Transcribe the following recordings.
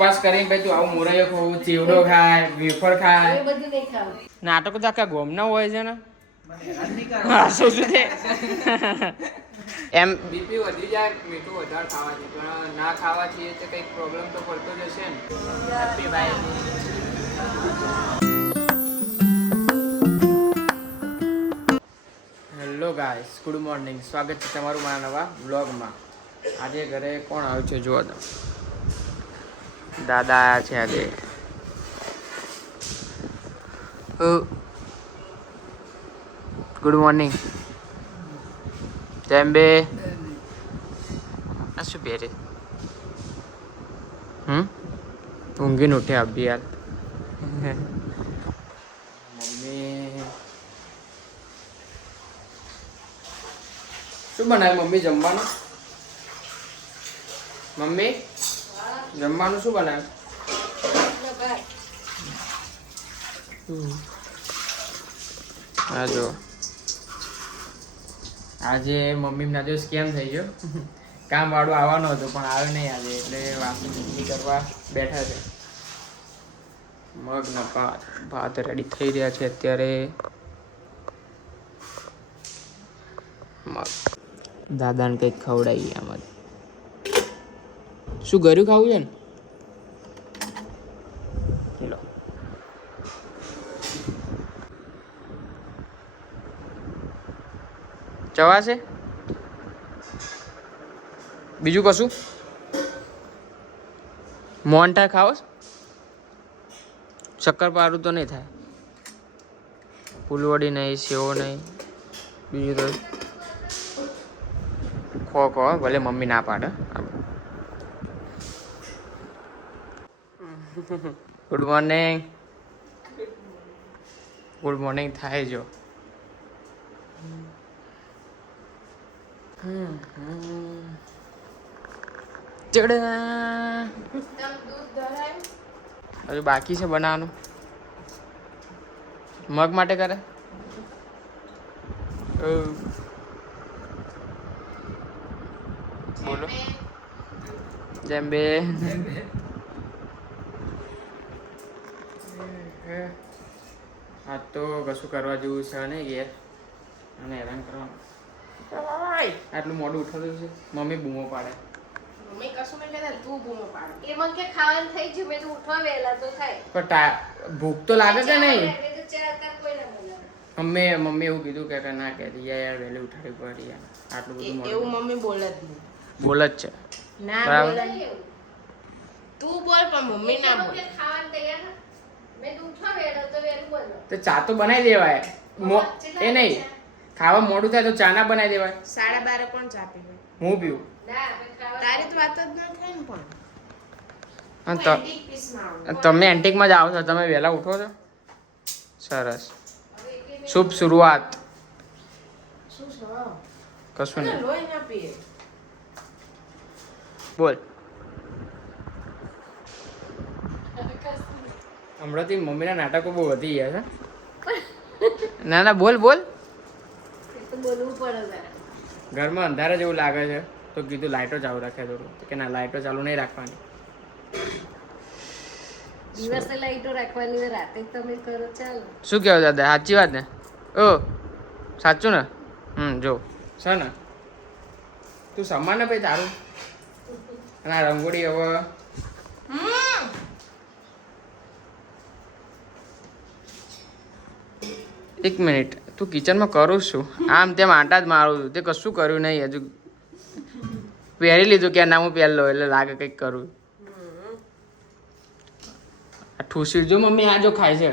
Pass કરીને ભાઈ તું આવું મોરૈયો ખાવું, ચેવડો ખાય, વેફર ખાય, એ બધું નહીં ખાવું. નાટકો તો આખા ગોમના હોય છે ને. હા શું શું છે એમ બીપી વધી જાય મીઠું વધારે ખાવાથી, પણ ના ખાવાથી તો કંઈક પ્રોબ્લેમ તો પડતો જ હશે ને. Happy bye. Hello guys, good morning. સ્વાગત છે તમારું મારા નવા વ્લોગમાં. આજે ઘરે કોણ આવ્યું છે જુઓ તો. દાદા આવ્યા છે આજે. Good morning. જેમ્બે આ શું પહેરે? ઊંઘીને ઉઠે આપી યાર. મમ્મી શું બનાવ્યું મમ્મી જમવાનું? મમ્મી જમવાનું શું બનાવ્યું? હા જો આજે મમ્મી ના જો સ્કેમ થઈ ગયો. કામ વાળું આવવાનો હતો પણ આવ્યો નહીં આજે, એટલે વાસણ ચટણી કરવા બેઠા છે. મગના ભાત રેડી થઈ રહ્યા છે અત્યારે. મગ દાદાને કંઈક ખવડાવીએ આમાં. શું ગળ્યું ખાવું છે ને? લો ચવાશે બીજું કશું? મોહનથાળ ખાવો? શક્કરપારું તો નહીં થાય, ફૂલવડી નહીં, સેવો નહીં, બીજું તો ખો ખો ભલે મમ્મી ના પાડે. Good morning. ગુડ મોર્નિંગ થાય જો. હજુ બાકી છે બનાવવાનું. મગ માટે કરે. બોલો જેમ્બે. આ તો કશું કરવા જેવું છે નહીં ઘેર, અને હેરાન કરવાનું. આટલું મોડું ઉઠાતું છે. મમ્મી બૂમો પાડે. મમ્મી કશું નહીં કહેતા, તું બૂમો પાડ. એમાં કે ખાવાનું થઈ ગયું, મેં તો ઉઠવા વહેલા તો થાય. પણ ભૂખ તો લાગે કે નહીં? મેં તો ચા હતા કોઈ ના બોલાવે. મમ્મી એવું કીધું કે ના કે યાર વહેલી ઉઠાડી પડી યાર. આટલું બધું મોડું એવું મમ્મી બોલે જ નહીં. બોલ જ છે. ના બરાબર. બોલે તું બોલ પણ મમ્મી ના બોલે. ખાવાનું તૈયાર મેં તો ઉઠવા વહેલા તો વહેલું બોલો. તો ચા તો બનાવી દેવાય. એ નહીં, ખાવા મોડું થાય તો ચા ના બનાવી દેવાય. 12:30 કોણ ચા પીવે? હું પીવું. તારી તો વાત જ ના થાય ને પણ. અને તમે એન્ટિકમાં જ આવો છો, તમે વહેલા ઉઠો છો. સરસ, શુભ શરૂઆત. શું છે? કશું નહીં. લોહી ના પીએ. બોલ. હમણાંથી મમ્મીના નાટકો બહુ વધી ગયા છે. ના ના બોલ બોલ. તો બોલવું પડે. ઘરમાં અંધારા જેવું લાગે છે તો કીધું લાઇટો ચાલુ રાખે થોડું. કે ના લાઇટો ચાલુ નહીં રાખવાની. દિવસે લાઈટો રાખવાની, રાતે તમે કરો ચાલો. શું કહેવું દાદા? સાચી વાત ને? ઓ સાચું ને? જો છે ને તું સમાન ને ભાઈ તારું. અને આ રંગોળી હવે એક મિનિટ, તું કિચનમાં કરું છું આમ તેમ આટા જ મારું છું. તે કશું કર્યું નહીં હજુ. પહેરી લીધું કે ના હું પહેરલો એટલે લાગે કંઈક કરું. આ ઠૂસી જો મમ્મી આ જો ખાય છે.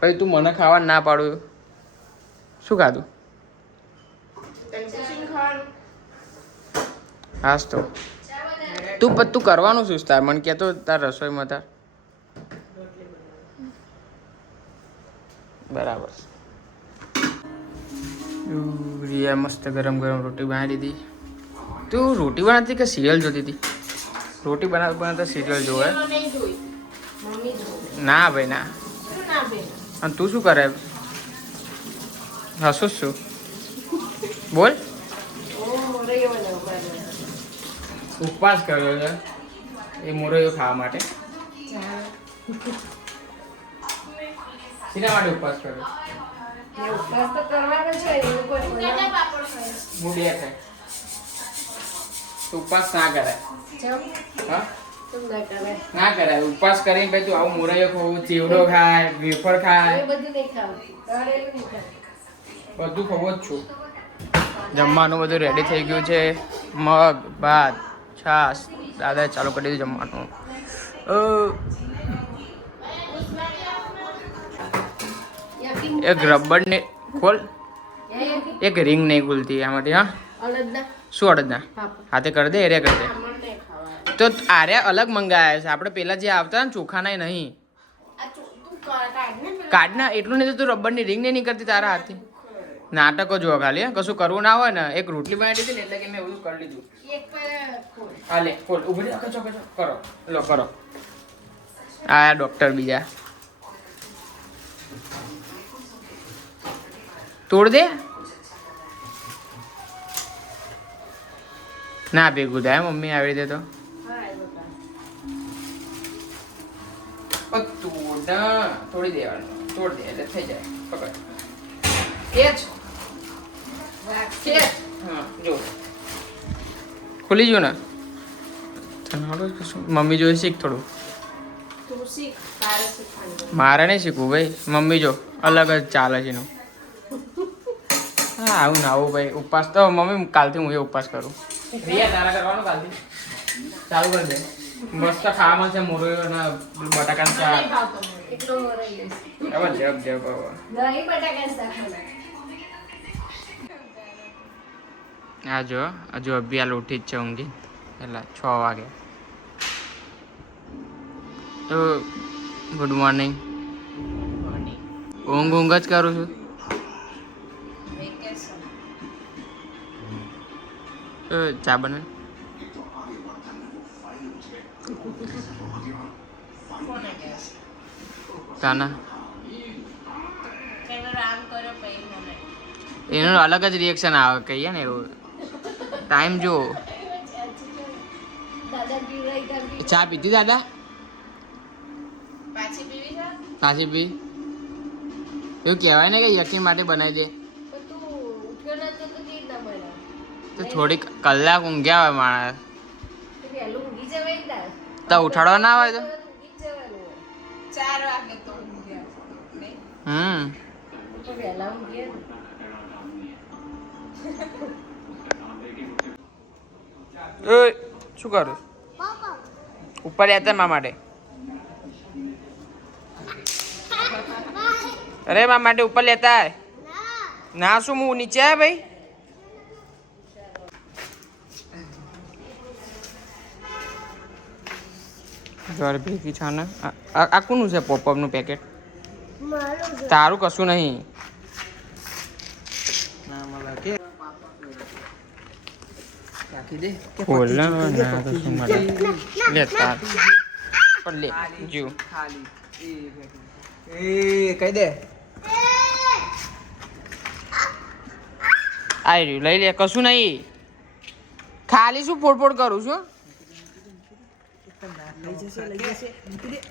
પછી તું મને ખાવા ના પાડું. શું ખાધું? હાસ તો તું કરવાનું શું તાર? મને કહેતો તાર રસોઈમાં તાર. બરાબર. રિયા મસ્ત ગરમ ગરમ રોટી બનાવી દીધી. તું રોટી બનાવતી કે સિરિયલ જોતી હતી? રોટી બનાવતા સિરિયલ જોવે? ના ભાઈ ના. અને તું શું કરે? હસું છું બોલ. ઉપવાસ કર્યો છે એ મોરૈયો ખાવા માટે. શેના માટે ઉપવાસ કર્યો? ઉપવાસ તો કરવાનો છે એ લોકોને હું બે ખાય તો ઉપવાસ ના કરાય. હા ના કરાય. ઉપવાસ કરીને ભાઈ તું આવું મોરૈયો ખાવું, ચેવડો ખાય, વેફર ખાય, બધું નહીં ખાવું, તળેલું નહીં ખાવું. બધું ખાવું જ છું. જમવાનું બધું રેડી થઈ ગયું છે. મગ, ભાત, છાશ. દાદાએ ચાલુ કરી દીધું જમવાનું. એક રબર ને ખોલ. એક રિંગ નહીં ખુલતી આમાંથી. હા શું અડદના હાથે કરી દે. એરિયા કરી દે. તો આર્યા અલગ મંગાયા છે. આપણે પેલા જે આવતા ને ચોખાના નહીં. કાઢના એટલું નહીં તો તું રબરની રિંગ નહીં કરતી તારા હાથથી. નાટકો જો ખાલી કશું કરવું ના હોય ને. એક રોટલી બનાવી દીધી ને એટલે કે મેં બધું કરી લીધું. હા લે ખોલ. ઉભી કચો કચો કરો. લો કરો. આયા ડોક્ટર બીજા. તોડ દે. ના ભેગું થાય મમ્મી આવી રીતે તો. તોડી દેવાનું. તોડ દે એટલે થઈ જાય. પકડ. હા જો ખુલી ગયું ને. મમ્મી જોઈ શીખ થોડું. મારે નહીં શીખવું ભાઈ. મમ્મી જો અલગ જ ચાલે છે એનું. હા આવું ના આવું ભાઈ. ઉપવાસ તો મમ્મી કાલથી હું એ ઉપવાસ કરું. રિયા તારા કરવાનું કાલથી ચાલુ કરી દે. મસ્ત ખાવામાં છે મોરૈયો ને બટાકાનું શાક. હા જો હજુ અભિયાલ ઉઠી જ છે ઊંઘી. પેલા 6 વાગે. તો ગુડ મોર્નિંગ. ઊંઘ જ કરું છું. ચા બને તાના એનું અલગ જ રિએક્શન આવે કહીએ ને એવું. ટાઈમ જો. ચા પીધી દાદા? પાછી પી. એવું કહેવાય ને કે યકીન માટે બનાવી દે. તો થોડીક કલાક ઊંઘ્યા હોય માણસ તો ઉઠાડવા ના હોય તો. 4 વાગે તો શું કરું? ઉપર હતા મા માટે. અરે મા માટે ઉપર લેતા ના. શું હું નીચે આય ભાઈ? ઘર ભેગી છે ને. આ કોનું છે પોપઅપનું પેકેટ? તારું કશું નહીં. ખોલ ના કશું મળે. લે તાર પણ લે જીવ કહી દે. આવી રહ્યું લઈ લે. કશું નહીં. ખાલી શું ફોડ કરું છું.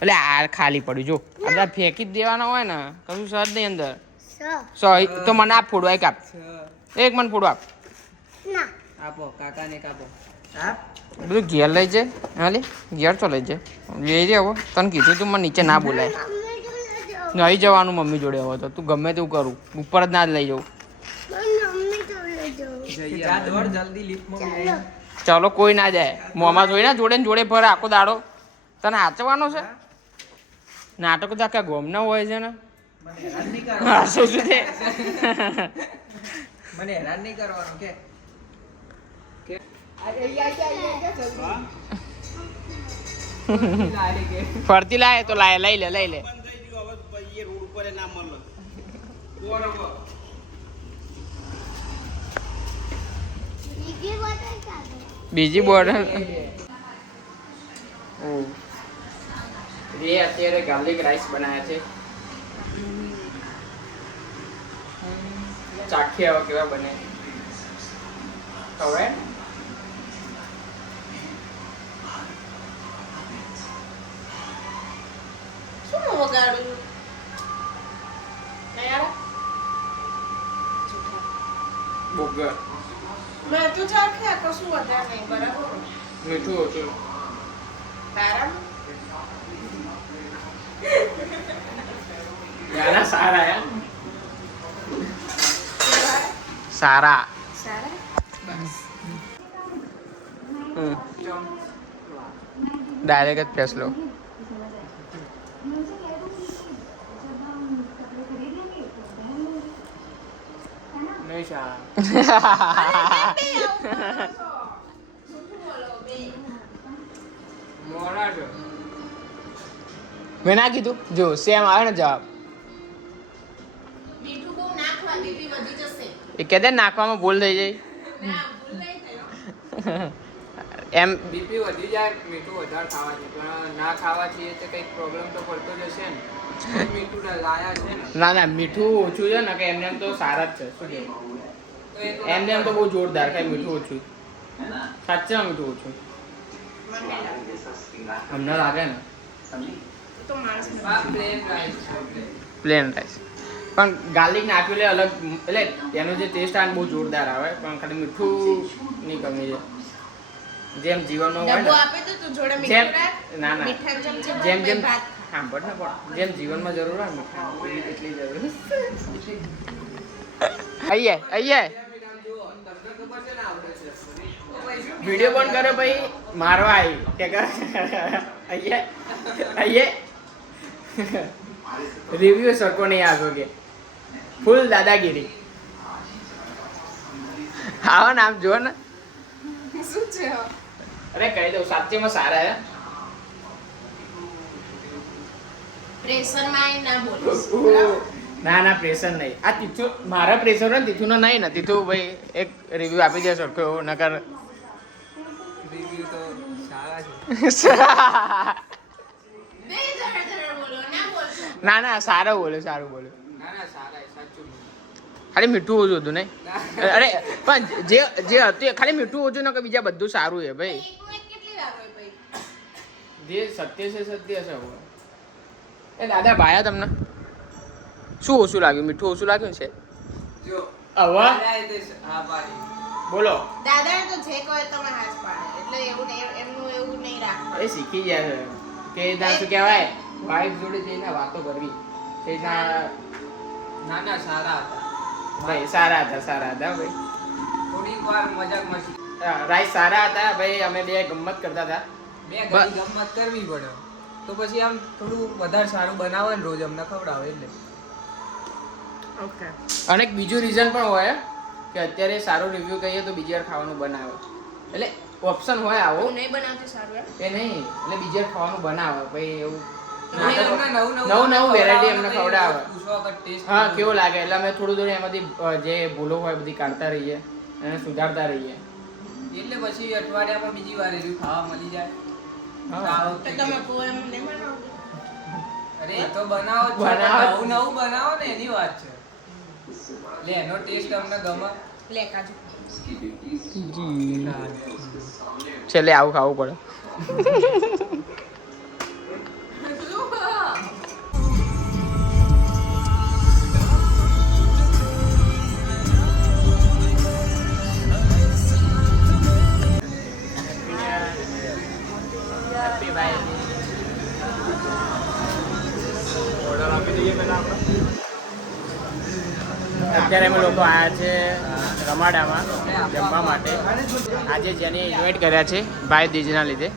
એટલે આ ખાલી પડ્યું જો. આપણે ફેંકી જ દેવાના હોય ને કશું સર નહીં અંદર. તો મને આપ ફોડો. એક આપ. એક મને ફોડો આપ. આપો કાકાને કાપો. બધું ઘેર લઈ જાય. હાલી ઘેર તો લઈ જાય. લઈ જાય હવે. તને કીધું તું મને નીચે ના બોલાય. નહીં જવાનું મમ્મી જોડે હવે તો. તું ગમે તેવું કરું ઉપર જ ના જ લઈ જાઉં. ચાલો કોઈ ના જાય. મોમાં જોઈ ને જોડે ને જોડે ફરે આખો દાડો. તને હાચવાનો છે. નાટકો તો આખા ગોમના હોય છે ને. શું શું છે? મને હેરાન નહીં કરવાનું કે. ફરતી લાય તો લાય. લઈ લે લઈ લે. બીજી બોટલ રે અત્યારે ગાર્લિક રાઈસ બનાવ્યા છે. ચાખી આવો કેવા બને. હવે બગાડું તૈયાર બોગર મેં તો ચાખે કશું વધારે નહીં બરાબર મીઠું ઓછું બરાબર ગાના સારા યાર સારા સારા બસ ડાયરેક્ટ જ ફેસલો નહીં સારા મોડા છો મેં ના કીધું જો સેમ આવે ને જવાબ મીઠું બહુ નાખવા બીપી વધી જશે એ કહેતે નાખવામાં ભૂલ થઈ જાય ના ભૂલ નહીં થાય એમ બીપી વધી જાય મીઠું વધારે ખાવાથી પણ ના ખાવાથી એ તો કંઈક પ્રોબ્લેમ તો પડતો જ હશે ને મીઠું લાયા છે ને ના ના મીઠું ઓછું છે ને કે એમને એમ તો સારા જ છે શું કહેવું તો એ તો એમને એમ તો બહુ જોરદાર કઈ મીઠું ઓછું સાચે મીઠું ઓછું અમને લાગે ને તો માણસ આ પ્લેન રાઈસ છે પ્લેન રાઈસ પણ ગાર્લિક નાખ્યું એટલે અલગ એટલે એનો જે ટેસ્ટ આવે ને બહુ જોરદાર આવે પણ ખાલી મીઠુંની કમી છે જેમ જીવનમાં હોય ડબ્બો ને આપે તો તું જોડે જેમ મીઠું રાખ ના ના મીઠા ચમચે જેમ જેમ ભાત સાંભળ ને પણ જેમ જીવનમાં જરૂર હોય મીઠાની એટલી જરૂર અહીંયા વિડીયો કોણ કરે ભાઈ મારવા આવી કે અહીંયા રિવ્યુ સરકો નહીં આવ્યો કે ફૂલ દાદાગીરી આવો ને આમ જો ને શું છે અરે કહી દઉં સાચેમાં સારા હે પ્રેશરમાં એ ના બોલીશ ના ના પ્રેશર નહીં આ તીથું મારા પ્રેશર હોય ને તીથુંનો નહીં ને તીથું ભાઈ એક રિવ્યુ આપી દે સરખો એવો નકર રિવ્યુ તો સારા છે બે ધડ બોલો ના બોલશો ના ના સારું બોલ્યો સારું બોલ્યો ના ના સારા છે, સાચું ખાલી મીઠું ઓછું હતું નહીં અરે પણ જે જે હતું એ ખાલી મીઠું ઓછું ને કે બીજા બધું સારું છે ભાઈ એકનું એક કેટલી વાર હોય ભાઈ જે સત્ય છે સત્ય છે હવે. એ દાદા ભાયા તમને શું ઓછું લાગ્યું મીઠું ઓછું લાગ્યું છે જો હવે હા પાડી બોલો દાદાને તો જે કહે તમે હાથ પાડે એટલે એવું નહીં એમનું એવું નહીં રાખવાનું એ શીખી ગયા છે કે ના શું કહેવાય વાઈફ જોડે જઈને વાતો કરવી એ ના ના ના સારા હતા ભાઈ સારા હતા ભાઈ થોડીક વાર મજાક મસ્તી રાઈસ સારા હતા ભાઈ અમે બે ગમત કરતા હતા બે ઘણી ગમત કરવી પડે તો પછી આમ થોડું વધારે સારું બનાવે ને રોજ અમને ખવડાવે એટલે ઓકે અને એક બીજું રીઝન પણ હોય કે અત્યારે સારો રિવ્યુ કહીએ તો બીજી વાર ખાવાનું બનાવે એટલે ઓપ્શન હોય આવો હું નહીં બનાવતી સારું એ નહીં એટલે બીજી વાર ખાવાનું બનાવે ભાઈ એવું નવું variety એમને ખવડાવે. ટેસ્ટ હા કેવો લાગે એટલે અમે થોડું એમાંથી જે ભૂલો હોય બધી કાઢતા રહીએ અને સુધારતા રહીએ એટલે પછી અઠવાડિયામાં બીજી વાર એવું ખાવા મળી જાય હા. આવો તો તમે પોએમ નહીં બનાવો અરે એ તો બનાવો જ છો, બનાવો જ. પણ નવું બનાવો ને એની વાત છે એટલે એનો ટેસ્ટ અમને ગમે લે કાજુ છેલ્લે આવું ખાવું પડે અત્યારે અમે લોકો આવ્યા છે રમાડામાં જમવા માટે આજે જેને ઇન્વાઇટ કર્યા છે ભાઈ દીજના લીધે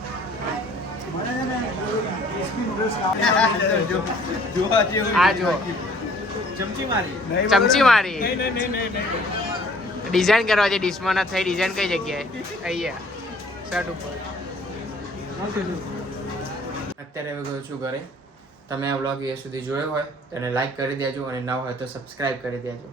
આ જો ચમચી મારી ડિઝાઇન કરવા છે ડિશમાં ના થઈ ડિઝાઇન કઈ જગ્યાએ અહીંયા શર્ટ ઉપર અત્યારે હવે ગયો છું ઘરે તમે આ વ્લોગ એ સુધી જોયો હોય તો એને લાઈક કરી દેજો અને ન હોય તો સબસ્ક્રાઇબ કરી દેજો